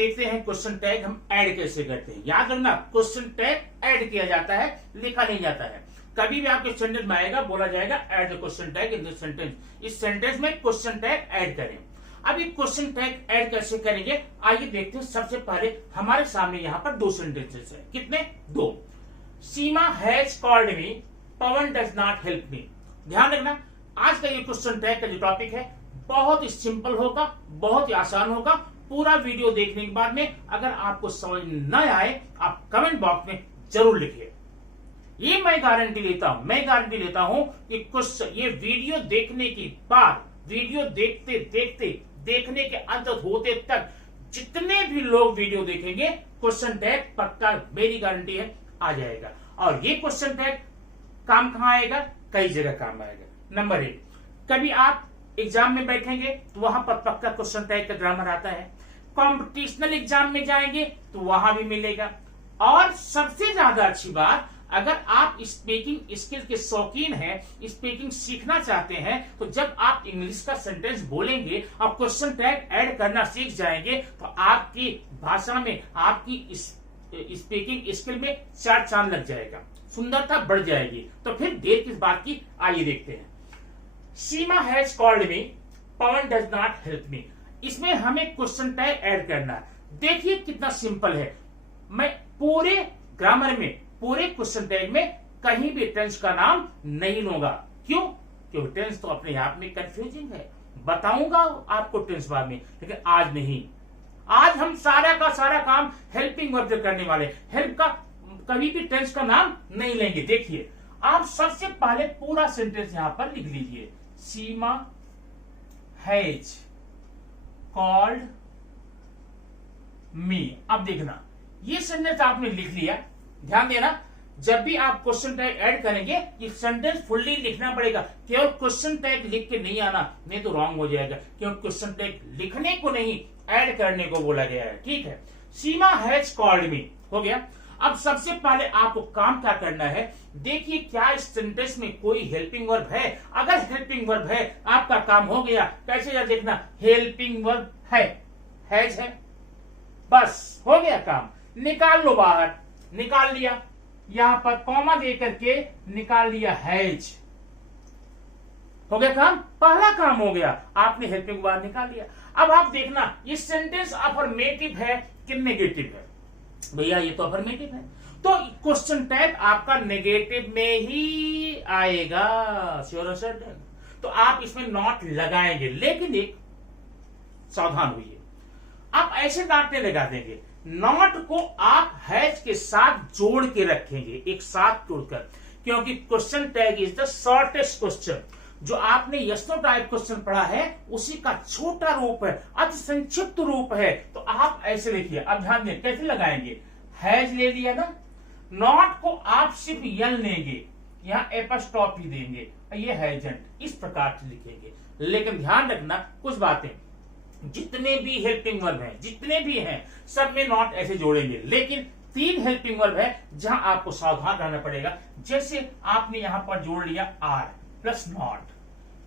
देखते हैं question tag हम ऐड कैसे करते हैं। याद रखना, क्वेश्चन टैग ऐड किया जाता है, लिखा नहीं जाता है। कभी भी आपके सेंटेंस में आएगा, बोला जाएगा add the question tag in this sentence. इस सेंटेंस में क्वेश्चन टैग ऐड करें। अब ये क्वेश्चन टैग ऐड कैसे करेंगे, आइए देखते हैं। सबसे पहले हमारे सामने यहाँ पर दो सेंटेंसेस है। कितने? दो। Seema has called me, Pawan does not help me. ध्यान रखना, आज का ये क्वेश्चन टैग का जो टॉपिक है बहुत ही सिंपल होगा, बहुत ही आसान होगा। पूरा वीडियो देखने के बाद में अगर आपको समझ न आए, आप कमेंट बॉक्स में जरूर लिखिए। ये मैं गारंटी लेता हूं कि कुछ ये वीडियो देखने के बाद, वीडियो देखते देखते देखने के अंत होते तक जितने भी लोग वीडियो देखेंगे, क्वेश्चन टैग पक्का, मेरी गारंटी है, आ जाएगा। और ये क्वेश्चन टैग काम कहां आएगा? कई जगह काम आएगा। नंबर 1, कभी आप एग्जाम में बैठेंगे तो वहां पर पक्का क्वेश्चन टैग का ग्रामर आता है। कॉम्पिटिशनल एग्जाम में जाएंगे तो वहां भी मिलेगा। और सबसे ज्यादा अच्छी बात, अगर आप स्पीकिंग स्किल के शौकीन हैं, स्पीकिंग सीखना चाहते हैं, तो जब आप इंग्लिश का सेंटेंस बोलेंगे और क्वेश्चन टैग ऐड करना सीख जाएंगे तो आपकी भाषा में, आपकी स्पीकिंग स्किल में 4 चांद लग जाएगा, सुंदरता बढ़ जाएगी। तो फिर देर किस बात की, आइए देखते हैं। Seema has called me, Pawan does not help me. इसमें हमें क्वेश्चन टैग ऐड करना है। देखिए कितना सिंपल है। मैं पूरे ग्रामर में, पूरे क्वेश्चन टैग में कहीं भी टेंस का नाम नहीं लूंगा। क्यों? क्योंकि टेंस तो अपने आप में कंफ्यूजिंग है। बताऊंगा आपको टेंस बाद में, लेकिन आज नहीं। आज हम सारा का सारा काम हेल्पिंग वर्ब से करने वाले। हेल्प का कभी भी टेंस का नाम नहीं लेंगे। देखिए, आप सबसे पहले पूरा सेंटेंस यहां पर लिख लीजिए। सीमा हैज कॉल्ड मी। अब देखना, ये सेंटेंस आपने लिख लिया। ध्यान देना, जब भी आप क्वेश्चन टैग ऐड करेंगे, ये सेंटेंस फुल्ली लिखना पड़ेगा। केवल क्वेश्चन टैग लिख के नहीं आना, नहीं तो रॉन्ग हो जाएगा। क्योंकि क्वेश्चन टैग लिखने को नहीं, ऐड करने को बोला गया है। ठीक है, सीमा हैज कॉल्ड मी हो गया। अब सबसे पहले आपको काम क्या करना है, देखिए क्या इस सेंटेंस में कोई हेल्पिंग वर्ब है। अगर हेल्पिंग वर्ब है, आपका काम हो गया। कैसे यार देखना, हेल्पिंग वर्ब है, हैज है, बस हो गया काम। निकाल लो बाहर, निकाल लिया, यहां पर कॉमा दे करके निकाल लिया हैज, हो गया काम। पहला काम हो गया, आपने हेल्पिंग वर्ब निकाल लिया। अब आप देखना, ये सेंटेंस अफर्मेटिव है कि नेगेटिव है? भैया ये तो अफर्मेटिव है, तो क्वेश्चन टैग आपका नेगेटिव में ही आएगा, श्योर और सर्टेन। तो आप इसमें नॉट लगाएंगे, लेकिन एक सावधान होइए, आप ऐसे नॉट नहीं लगा देंगे। नॉट को आप हैज के साथ जोड़ के रखेंगे, एक साथ जोड़कर, क्योंकि question tag is the shortest question. जो आपने यस नो टाइप क्वेश्चन पढ़ा है, उसी का छोटा रूप है, अति संक्षिप्त रूप है। तो आप ऐसे लिखिए। अब ध्यान दें कैसे लगाएंगे। हैज ले लिया ना, नॉट को आप सिर्फ यल लेंगे, यहाँ एपस्ट्रॉफी देंगे, ये हैजंट, इस प्रकार से लिखेंगे। लेकिन ध्यान रखना कुछ बातें, जितने भी हेल्पिंग वर्ब हैं, जितने भी हैं, सब में नॉट ऐसे जोड़ेंगे। लेकिन 3 हेल्पिंग वर्ब है जहां आपको सावधान रहना पड़ेगा। जैसे आपने यहां पर जोड़ लिया आर प्लस नॉट,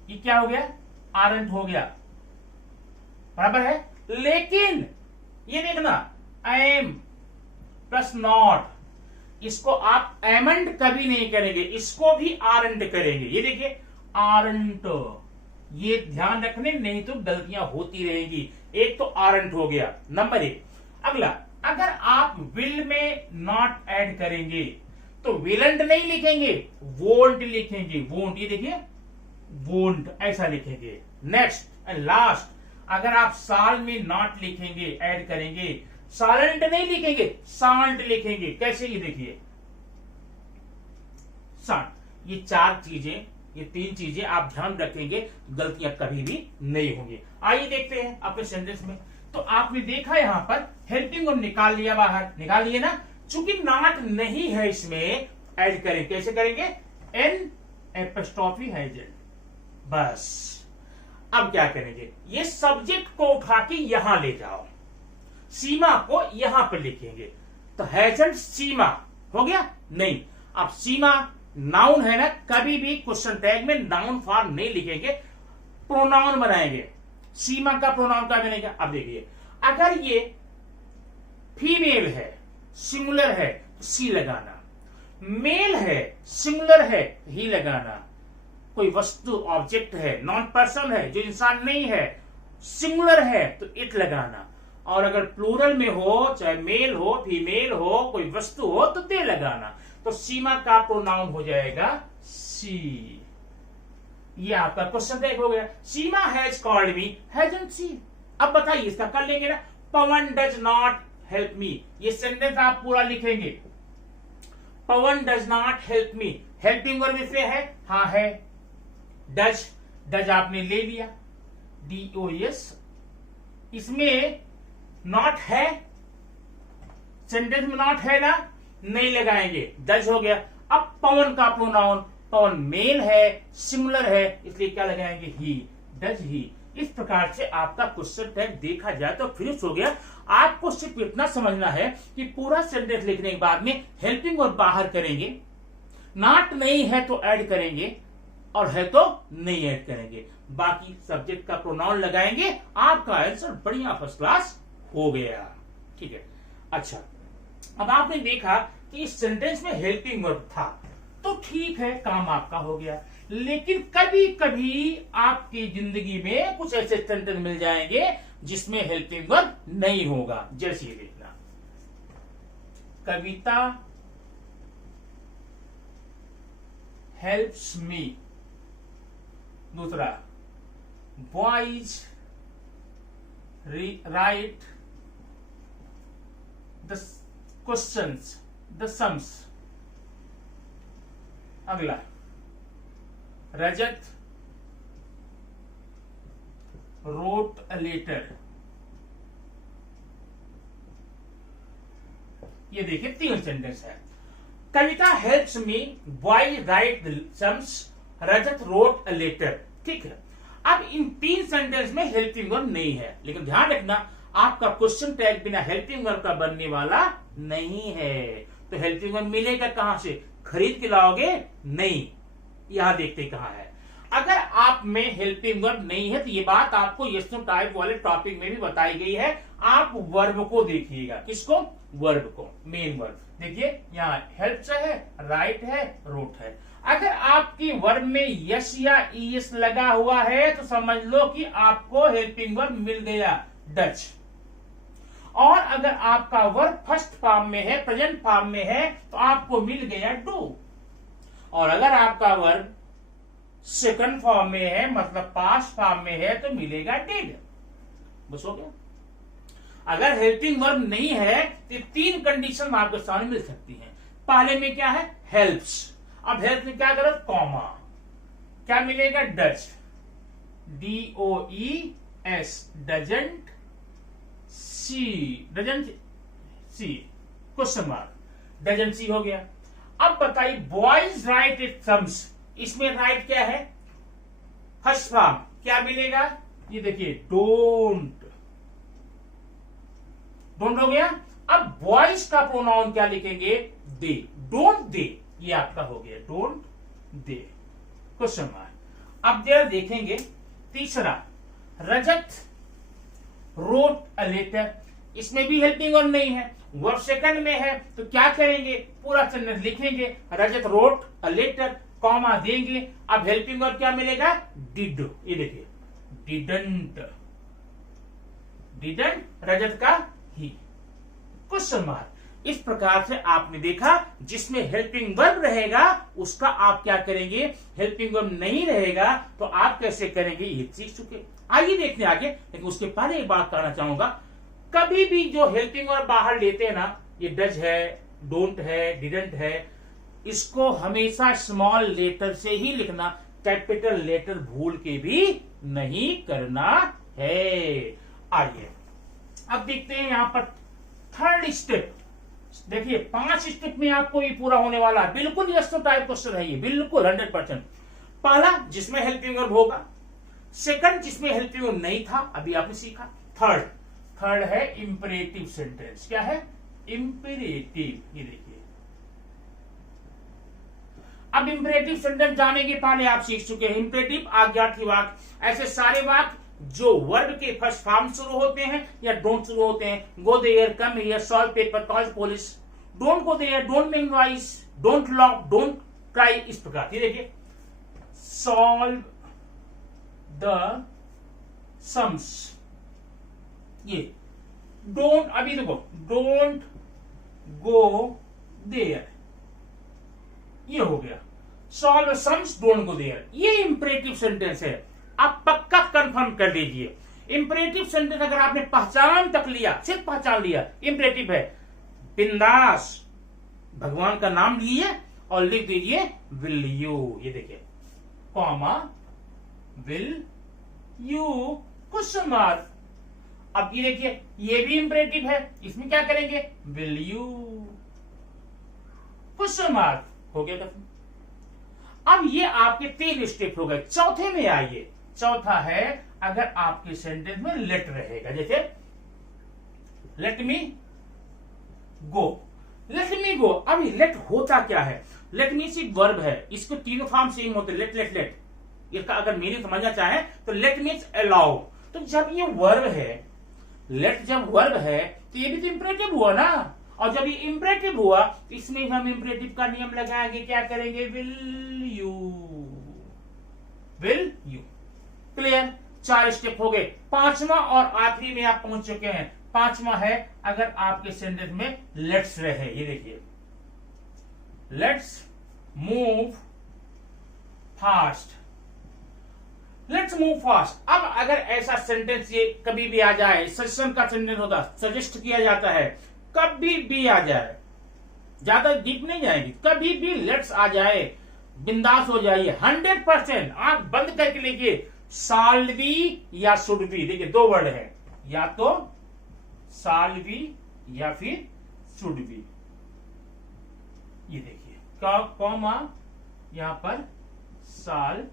ये क्या हो गया? आरंट हो गया, बराबर है। लेकिन ये देखना, एम प्लस नॉट, इसको आप एमंड कभी नहीं करेंगे, इसको भी आरंट करेंगे। ये देखिए आरंट, ये ध्यान रखने, नहीं तो गलतियां होती रहेंगी। एक तो आरंट हो गया, नंबर 1। अगला, अगर आप विल में नॉट ऐड करेंगे तो विलंट नहीं लिखेंगे, वोंट लिखेंगे, वोंट। ये देखिए वोंट ऐसा लिखेंगे। नेक्स्ट एंड लास्ट, अगर आप साल में नॉट लिखेंगे, ऐड करेंगे, सालंट नहीं लिखेंगे, सांट लिखेंगे। कैसे? ये देखिए सांट। ये 4 चीजें, ये 3 चीजें आप ध्यान रखेंगे, गलतियां कभी भी नहीं होंगी। आइए देखते हैं अपने सेंटेंस में। तो आपने देखा यहां पर हेल्पिंग वर्ब निकाल लिया बाहर, निकाल लिए ना। चूंकि नॉट नहीं है इसमें, ऐड करें, कैसे करेंगे? एन एपस्ट्रॉफी हैजंट, बस। अब क्या करेंगे, ये सब्जेक्ट को उठा के यहां ले जाओ, सीमा को यहां पर लिखेंगे। तो हैजंट सीमा हो गया। नहीं, अब सीमा नाउन है ना, कभी भी क्वेश्चन टैग में नाउन फॉर्म नहीं लिखेंगे, प्रोनाउन बनाएंगे। सीमा का प्रोनाउन क्या बनेगा? अब देखिए, अगर ये फीमेल है, सिंगुलर है तो सी लगाना, मेल है, सिंगुलर है ही लगाना, कोई वस्तु ऑब्जेक्ट है, नॉन पर्सन है जो इंसान नहीं है, सिंगुलर है तो इट लगाना, और अगर प्लूरल में हो, चाहे मेल हो, फीमेल हो, कोई वस्तु हो तो दे लगाना। तो सीमा का प्रोनाउन हो जाएगा सी। ये आपका क्वेश्चन टैग हो गया। Seema has called me, hasn't she. अब बताइए इसका कर लेंगे ना। Pawan does not help me, ये सेंटेंस आप पूरा लिखेंगे। Pawan does not help me, helping verb इसमें है, हाँ है। डज, डज आपने ले लिया, DOS। इसमें नॉट है, सेंटेंस में नॉट है ना, नहीं लगाएंगे, डज हो गया। अब पवन का प्रोनाउन, पवन मेल है, सिंगुलर है, इसलिए क्या लगाएंगे, ही, डज ही। इस प्रकार से आपका क्वेश्चन टैग देखा जाए तो फिनिश हो गया। आपको सिर्फ इतना समझना है कि पूरा सेंटेंस लिखने के बाद में हेल्पिंग और बाहर करेंगे, नॉट नहीं है तो ऐड करेंगे, और है तो नहीं ऐड करेंगे, बाकी सब्जेक्ट का प्रोनाउन लगाएंगे। आपका आंसर बढ़िया फर्स्ट क्लास हो गया। ठीक है, अच्छा अब आपने देखा कि इस सेंटेंस में हेल्पिंग वर्ब था तो ठीक है, काम आपका हो गया। लेकिन कभी कभी आपकी जिंदगी में कुछ ऐसे सेंटेंस मिल जाएंगे जिसमें हेल्पिंग वर्ब नहीं होगा। जैसे ये देखना, कविता हेल्प्स मी। दूसरा, boys right the questions, the sums. अगला, रजत wrote a letter। ये देखिए 3 सेंटेंस है। Kavita helps me, boy write sums, Rajat wrote a letter. ठीक है, अब इन 3 सेंटेंस में हेल्पिंग वर्ब नहीं है, लेकिन ध्यान रखना आपका क्वेश्चन टैग बिना हेल्पिंग वर्ब का बनने वाला नहीं है। तो हेल्पिंग वर्ब मिलेगा कहां से, खरीद के लाओगे? नहीं, यहां देखते कहां है। अगर आप में हेल्पिंग वर्ब नहीं है तो ये बात आपको यस नो टाइप वाले टॉपिक में भी बताई गई है। आप वर्ब को देखिएगा, किसको, वर्ब को, मेन वर्ब। देखिए यहाँ हेल्प्स है, राइट है, रोट है। अगर आपकी वर्ब में यस या ईएस लगा हुआ है तो समझ लो कि आपको हेल्पिंग वर्ब मिल गया, डच। और अगर आपका वर्ब फर्स्ट फॉर्म में है, प्रेजेंट फॉर्म में है, तो आपको मिल गया डू। और अगर आपका वर्ब सेकंड फॉर्म में है, मतलब पास्ट फॉर्म में है, तो मिलेगा डिड। बस हो गया। अगर हेल्पिंग वर्ब नहीं है तो 3 कंडीशन आपके सामने मिल सकती हैं। पहले में क्या है, हेल्प्स। अब हेल्प में क्या करो, कॉमा, क्या मिलेगा, does, DOES, doesn't see, doesn't see, question mark, doesn't see हो गया। अब बताइए, बॉयज राइट इट सम्स, इसमें राइट क्या है, फर्स्ट फॉर्म, क्या मिलेगा, ये देखिए डोंट, डोंट हो गया। अब बॉयज का प्रोनाउन क्या लिखेंगे, दे, डोंट दे, ये आपका हो गया, डोंट दे, क्वेश्चन मार्क। अब जरा देखेंगे तीसरा, रजत रोट अ लेटर, इसमें भी हेल्पिंग वर्ब नहीं है, वर्ब सेकंड में है, तो क्या करेंगे, पूरा सेंटेंस लिखेंगे, रजत रोट अ लेटर, कॉमा देंगे। अब हेल्पिंग वर्ब क्या मिलेगा, डिड, ये देखिए डिडंट, डिडंट रजत का ही, क्वेश्चन मार्क। इस प्रकार से आपने देखा जिसमें हेल्पिंग वर्ब रहेगा उसका आप क्या करेंगे, हेल्पिंग वर्ब नहीं रहेगा तो आप कैसे करेंगे, ये सीख चुके। आइए देखने आगे, लेकिन उसके पहले एक बात कहना चाहूंगा, कभी भी जो हेल्पिंग वर्ब बाहर लेते हैं ना, ये डज है, डोंट है, डिडंट है, इसको हमेशा स्मॉल लेटर से ही लिखना, कैपिटल लेटर भूल के भी नहीं करना है। आइए अब देखते हैं यहां पर थर्ड स्टेप। देखिए 5 स्टेप में आपको ये पूरा होने वाला है, बिल्कुल यस नो टाइप क्वेश्चन है ये, बिल्कुल 100%। पहला जिसमें हेल्पिंग वर्ब होगा, सेकंड जिसमें हेल्पिंग वर्ब नहीं था, अभी आपने सीखा। थर्ड है इंपेरेटिव सेंटेंस, क्या है, इंपेरेटिव, ये देखिए। अब इंपेरेटिव सेंटेंस जाने के पहले आप सीख चुके हैं, इंपेरेटिव आज्ञार्थी वाक्य, ऐसे सारे वाक्य जो वर्ब के फर्स्ट फॉर्म शुरू होते हैं या डोंट शुरू होते हैं, go there, come here, solve paper, call police, don't go there, don't make noise, don't lock, don't cry, इस प्रकार। ये देखिए, सॉल्व द सम्स, ये डोंट, अभी देखो, डोंट गो देयर, ये हो गया, solve sums, don't go there, ये इंपरेटिव सेंटेंस है। आप पक्का कंफर्म कर लीजिए, इंपरेटिव सेंटेंस अगर आपने पहचान तक लिया, सिर्फ पहचान लिया, इंपरेटिव है, बिंदास भगवान का नाम लिए और लिख दीजिए विल यू, ये देखिए, comma, will you, question mark. अब ये देखिए, ये भी इंपरेटिव है, इसमें क्या करेंगे, विल यू, क्वेश्चन मार्क, हो गया। अब ये आपके 3 स्टेप हो गए। चौथे में आइए, चौथा है अगर आपके सेंटेंस में लेट रहेगा, जैसे लेट मी गो, लेट मी गो। अभी लेट होता क्या है, लेट मी सिर्फ वर्ब है, इसको तीनों फॉर्म सेम होते, लेट लेट लेट, इसका अगर मीनिंग समझना चाहे तो लेट मीन्स अलाउ। तो जब ये वर्ब है, लेट जब वर्ब है तो ये भी तो इंपरेटिव हुआ ना, और जब ये इंपरेटिव हुआ इसमें हम इंपरेटिव का नियम लगाएंगे, क्या करेंगे, will you, will you. Clear, 4 step हो गए। 5वां और आखिरी में आप पहुंच चुके हैं। 5वां है अगर आपके सेंटेंस में लेट्स रहे, ये देखिए, let's move fast, let's move fast. अब अगर ऐसा सेंटेंस ये कभी भी आ जाए, सजेशन का सेंटेंस होता, सजेस्ट किया जाता है, कभी भी आ जाए, ज्यादा डीप नहीं जाएगी, कभी भी लेट्स आ जाए, बिंदास हो जाइए, 100% आंख बंद करके लिखिए, शाल बी या शुड बी। देखिए 2 वर्ड है, या तो शाल बी या फिर शुड बी, ये देखिए, कॉमा, यहां पर शाल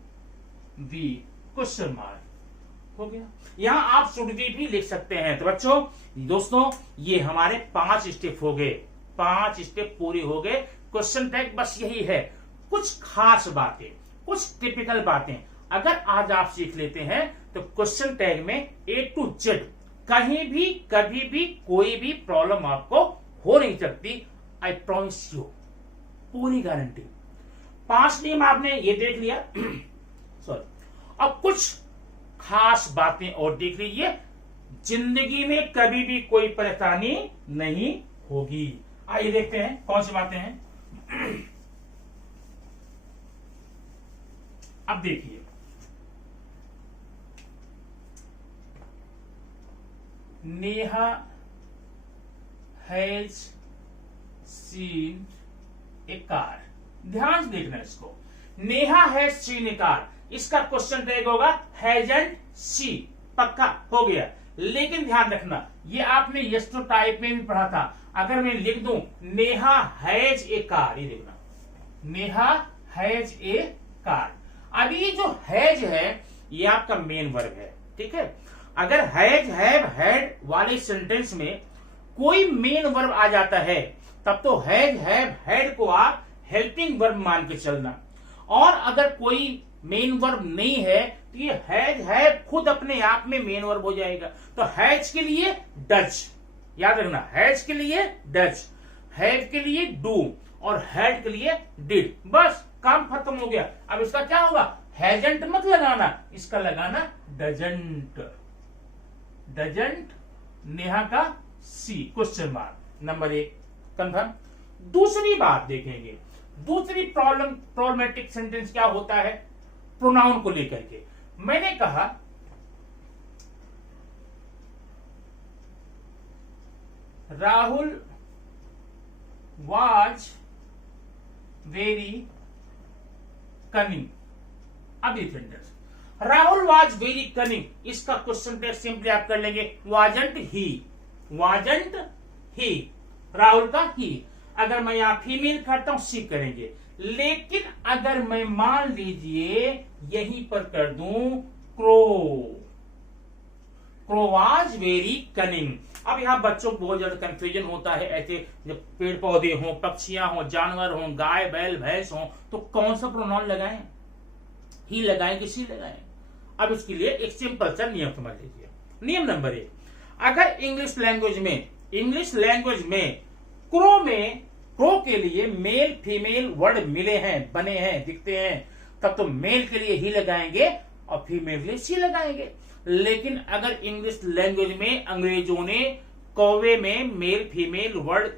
बी, क्वेश्चन मार्क, हो गया। यहां आप शुड बी भी लिख सकते हैं। तो बच्चों, दोस्तों, ये हमारे 5 स्टेप हो गए, 5 स्टेप पूरी हो गए। क्वेश्चन टैग बस यही है, कुछ खास बातें, कुछ टिपिकल बातें अगर आज आप सीख लेते हैं तो क्वेश्चन टैग में A to Z कहीं भी कभी भी कोई भी प्रॉब्लम आपको हो नहीं सकती। आई प्रॉमिस यू, पूरी गारंटी। 5 नियम आपने ये देख लिया सॉरी, अब कुछ खास बातें और देख लीजिए, जिंदगी में कभी भी कोई परेशानी नहीं होगी। आइए देखते हैं कौन सी बातें हैं। अब देखिए, Neha has seen A car, ध्यान से देखना इसको, Neha has seen A car, इसका क्वेश्चन टैग होगा हैजंट सी, पक्का हो गया। लेकिन ध्यान रखना, ये आपने यस टू टाइप में भी पढ़ा था, अगर मैं लिख दूं नेहा हैज ए कार, ये देखना, नेहा हैज ए कार। अभी ये जो हैज है ये आपका मेन वर्ब है, ठीक है। अगर हैज, हैव, हैड वाले सेंटेंस में कोई मेन वर्ब आ जाता है तब तो हैज, हैव, हैड को आप हेल्पिंग वर्ब मान के चलना, और अगर कोई मेन वर्ब नहीं है तो ये हैज, हैव खुद अपने आप में मेन वर्ब हो जाएगा। तो हैज के लिए डज, याद रखना, हैज के लिए डज, हैव के लिए डू और हैड के लिए डिड, बस काम खत्म हो गया। अब इसका क्या होगा, हैजंट मत लगाना, इसका लगाना डजंट, डजंट, नेहा का सी, क्वेश्चन मार्क, नंबर 1 कंफर्म। दूसरी बात देखेंगे, दूसरी प्रॉब्लमेटिक सेंटेंस क्या होता है प्रोनाउन को लेकर के। मैंने कहा राहुल वाज वेरी कनिंग। अब ये sentence, Rahul was very cunning, इसका क्वेश्चन टैग सिंपली आप कर लेंगे वाजंट ही, वाजंट ही, राहुल का ही। अगर मैं यहां फीमेल करता हूं सी करेंगे, लेकिन अगर मैं मान लीजिए यहीं पर कर दूं crow, crow was very cunning. अब यहां बच्चों को बहुत ज्यादा कंफ्यूजन होता है, ऐसे जब पेड़ पौधे हों, पक्षियां हों, जानवर हों, गाय बैल भैंस हों, तो कौन सा प्रोनाउन लगाएं, ही लगाएं कि सी लगाएं। अब इसके लिए एक सिंपल सा नियम समझ लीजिए। नियम नंबर 1, अगर इंग्लिश लैंग्वेज में क्रो के लिए मेल फीमेल वर्ड मिले हैं, बने हैं, दिखते हैं, तब तो मेल के लिए ही लगाएंगे और फीमेल के लिए सी लगाएंगे। लेकिन अगर इंग्लिश लैंग्वेज में अंग्रेजों ने कौवे में मेल फीमेल वर्ड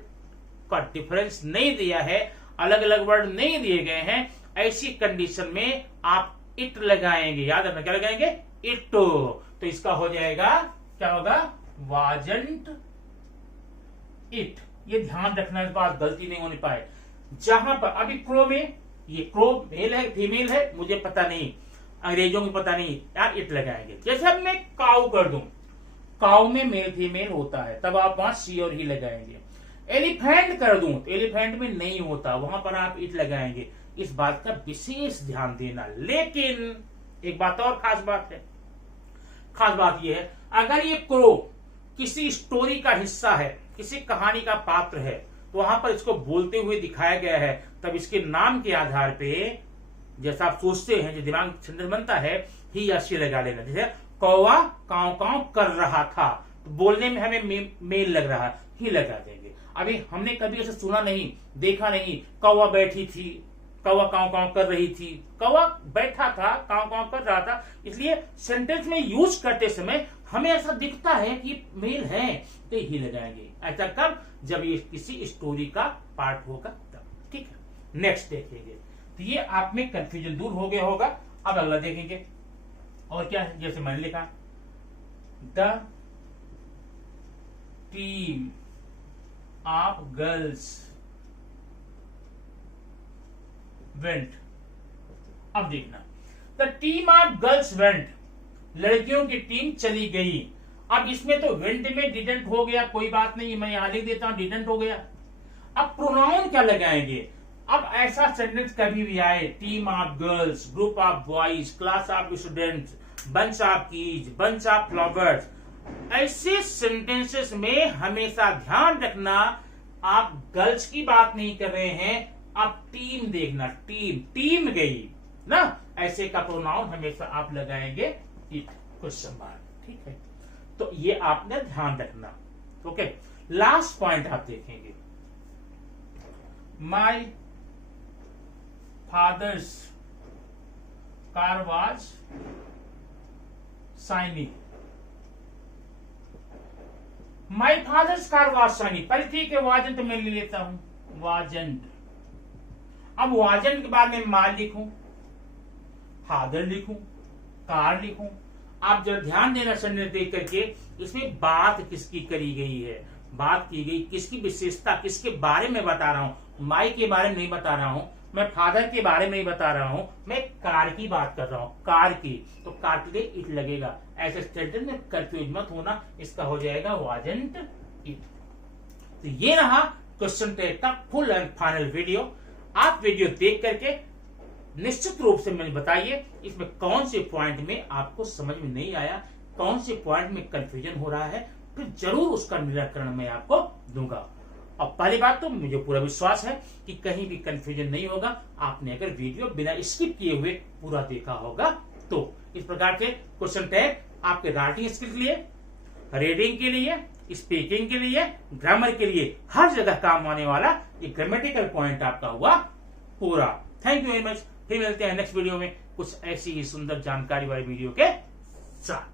का डिफरेंस नहीं दिया है, अलग अलग वर्ड नहीं दिए गए हैं, ऐसी कंडीशन में आप इट लगाएंगे। याद रखना, क्या लगाएंगे? इट। तो इसका हो जाएगा, क्या होगा? Wasn't it. ये ध्यान रखना, इस बात गलती नहीं होनी पाए। जहां पर अभी क्रो में, ये क्रो मेल है फीमेल है मुझे पता नहीं, अंग्रेजों को पता नहीं, यार इट लगाएंगे। जैसे अब मैं काऊ कर दूं, काऊ में मेल फीमेल होता है, तब आप वहां सी और ही लगाएंगे। एलिफेंट कर दूं तो एलिफेंट में नहीं होता, वहां पर आप इट लगाएंगे। इस बात का विशेष ध्यान देना। लेकिन एक बात और खास बात है, खास बात यह है, अगर ये क्रो किसी स्टोरी का हिस्सा है, किसी कहानी का पात्र है, तो वहां पर इसको बोलते हुए दिखाया गया है, तब इसके नाम के आधार पे जैसा आप सोचते हैं, जो दिमाग सेंटेंस बनता है, ही या सी लगा लेना। जैसे कौवा काव काव कर रहा था, तो बोलने में हमें मेल लग रहा है, ही लगा देंगे। अभी हमने कभी ऐसा सुना नहीं, देखा नहीं, कौवा बैठी थी, कौवा काव काव कर रही थी, कौवा बैठा था, काव काव कर रहा था। इसलिए सेंटेंस में यूज करते समय हमें ऐसा दिखता है कि मेल है, तो ही लगाएंगे। ऐसा कब? जब ये किसी स्टोरी का पार्ट होगा तब। ठीक है, नेक्स्ट देखेंगे। तो ये आप में कंफ्यूजन दूर हो गया होगा। अब अगला देखेंगे, और क्या है? जैसे मैंने लिखा, the team of girls went. अब देखना, the team of girls went, लड़कियों की टीम चली गई। अब इसमें तो वेंट में डिडेंट हो गया, कोई बात नहीं, मैं यहां लिख देता हूं डिडेंट हो गया। अब प्रोनाउन क्या लगाएंगे? अब ऐसा सेंटेंस कभी भी आए, team of girls, group of boys, class of students, bunch of keys, bunch of flowers, ऐसे सेंटेंसेस में हमेशा ध्यान रखना आप गर्ल्स की बात नहीं कर रहे हैं, आप टीम देखना, टीम गई ना, ऐसे का प्रोनाउन हमेशा आप लगाएंगे इट, क्वेश्चन मार्क। ठीक है, तो ये आपने ध्यान रखना। ओके, लास्ट पॉइंट आप देखेंगे, my father's car was shiny. My father's car was shiny, पर ठीक है, वाजंट मैं ले लेता हूं, वाजंट। अब वाजंट के बाद में माँ लिखूं, फादर लिखूं, कार लिखूं। आप जब ध्यान देना सेंटेंस देख करके, इसमें बात किसकी करी गई है, बात की गई किसकी विशेषता, किसके बारे में बता रहा हूं। माई के बारे में नहीं बता रहा हूं, मैं फादर के बारे में नहीं बता रहा हूं, मैं कार की बात कर रहा हूं, कार की। तो कार के लिए इट लगेगा। ऐसे सेंटेंस में कंफ्यूज मत होना, इसका हो जाएगा वाजंट इट। तो ये रहा क्वेश्चन टैग का फुल एंड फाइनल वीडियो। आप वीडियो देख करके निश्चित रूप से मुझे बताइए, इसमें कौन से पॉइंट में आपको समझ में नहीं आया, कौन से पॉइंट में कंफ्यूजन हो रहा है, फिर जरूर उसका निराकरण मैं आपको दूंगा। और पहली बात तो मुझे पूरा विश्वास है कि कहीं भी कंफ्यूजन नहीं होगा, आपने अगर वीडियो बिना स्किप किए हुए पूरा देखा होगा तो। इस प्रकार के क्वेश्चन टैग आपके राइटिंग स्किल के लिए, रीडिंग के लिए, स्पीकिंग के लिए, ग्रामर के लिए, हर जगह काम आने वाला ये ग्रामेटिकल पॉइंट आपका हुआ पूरा। Thank you very much. फिर मिलते हैं नेक्स्ट वीडियो में कुछ ऐसी ही सुंदर जानकारी वाली वीडियो के साथ।